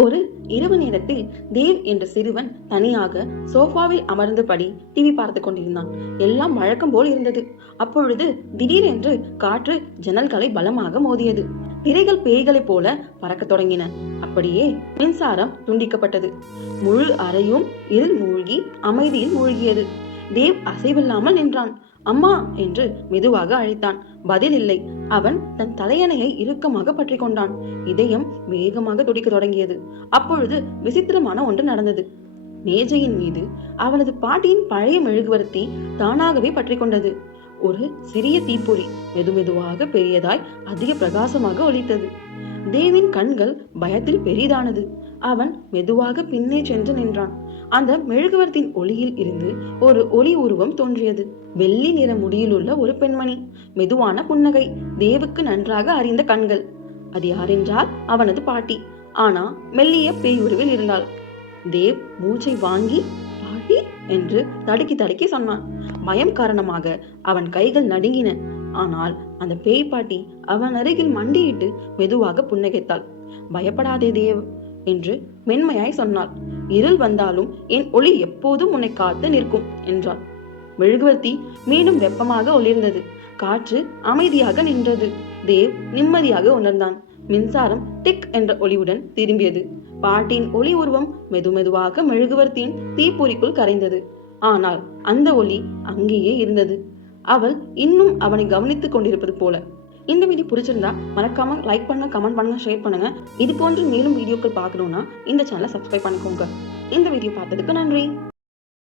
ஒரு இரவு நேரத்தில் தேவ் என்ற சிறுவன் தனியாக சோஃபாவில் அமர்ந்தபடி டிவி பார்த்து கொண்டிருந்தான். எல்லாம் வழக்கம் போல் இருந்தது. அப்பொழுது திடீரென்று காற்று ஜன்னல்களை பலமாக மோதியது. திரைகள் பேய்களைப் போல பறக்கத் தொடங்கின. அப்படியே மின்சாரம் துண்டிக்கப்பட்டது. முழு அறையும் இருள் மூழ்கி அமைதியில் மூழ்கியது. தேவ் அசைவில்லாமல் நின்றான். அம்மா என்று மெதுவாக அழைத்தான். பதில் இல்லை. அவன் தன் தலையணையை இறுக்கமாக பற்றி கொண்டான். இதயம் வேகமாக துடிக்க தொடங்கியது. அப்பொழுது விசித்திரமான ஒன்று நடந்தது. மேஜையின் மீது அவனது பாட்டியின் பழைய மெழுகுவர்த்தி தானாகவே பற்றி கொண்டது. ஒரு சிறிய தீப்பொறி மெதுமெதுவாக பெரியதாய் அதிக பிரகாசமாக ஒலித்தது. தேவின் கண்கள் பயத்தில் பெரிதானது. அவன் மெதுவாக பின்னே சென்று நின்றான். அந்த மெழுகுவர்த்தின் ஒளியில் இருந்து ஒரு ஒளி உருவம் தோன்றியது. வெள்ளி நிற முடியிலுள்ள ஒரு பெண்மணி. மெதுவான புன்னகை. தேவுக்கு நன்றாக அறிந்த கண்கள். அது யாரென்றால் அவனது பாட்டி. ஆனா மெல்லிய பேய் உருவில் இருந்தாள். தேவ் மூச்சை வாங்கி பாட்டி என்று தடுக்கி தடுக்கி சொன்னான். பயம் காரணமாக அவன் கைகள் நடுங்கின. ஆனால் அந்த பேய் பாட்டி அவன் அருகில் மண்டியிட்டு மெதுவாக புன்னகைத்தாள். பயப்படாதே தேவ் என்று மென்மையாய் சொன்னாள். இருள் வந்தாலும் என் ஒளி எப்போதும் உன்னை காத்து நிற்கும் என்றாள். மெழுகுவர்த்தி மீண்டும் வெப்பமாக ஒளிர்ந்தது. காற்று அமைதியாக நின்றது. தேவ் நிம்மதியாக உணர்ந்தான். மின்சாரம் டிக் என்ற ஒளிவுடன் திரும்பியது. பாட்டின் ஒளி உருவம் மெதுமெதுவாக மெழுகுவர்த்தியின் தீப்பொறிக்குள் கரைந்தது. ஆனால் அந்த ஒளி அங்கேயே இருந்தது. அவள் இன்னும் அவனை கவனித்துக் கொண்டிருப்பது போல. இந்த வீடியோ பிடிச்சிருந்தா மறக்காம லைக் பண்ணுங்க, கமெண்ட் பண்ணுங்க, ஷேர் பண்ணுங்க. இது போன்று மேலும் வீடியோக்கள் பார்க்கணும்னா இந்த சேனலை சப்ஸ்கிரைப் பண்ணிக்கோங்க. இந்த வீடியோ பார்த்ததுக்கு நன்றி.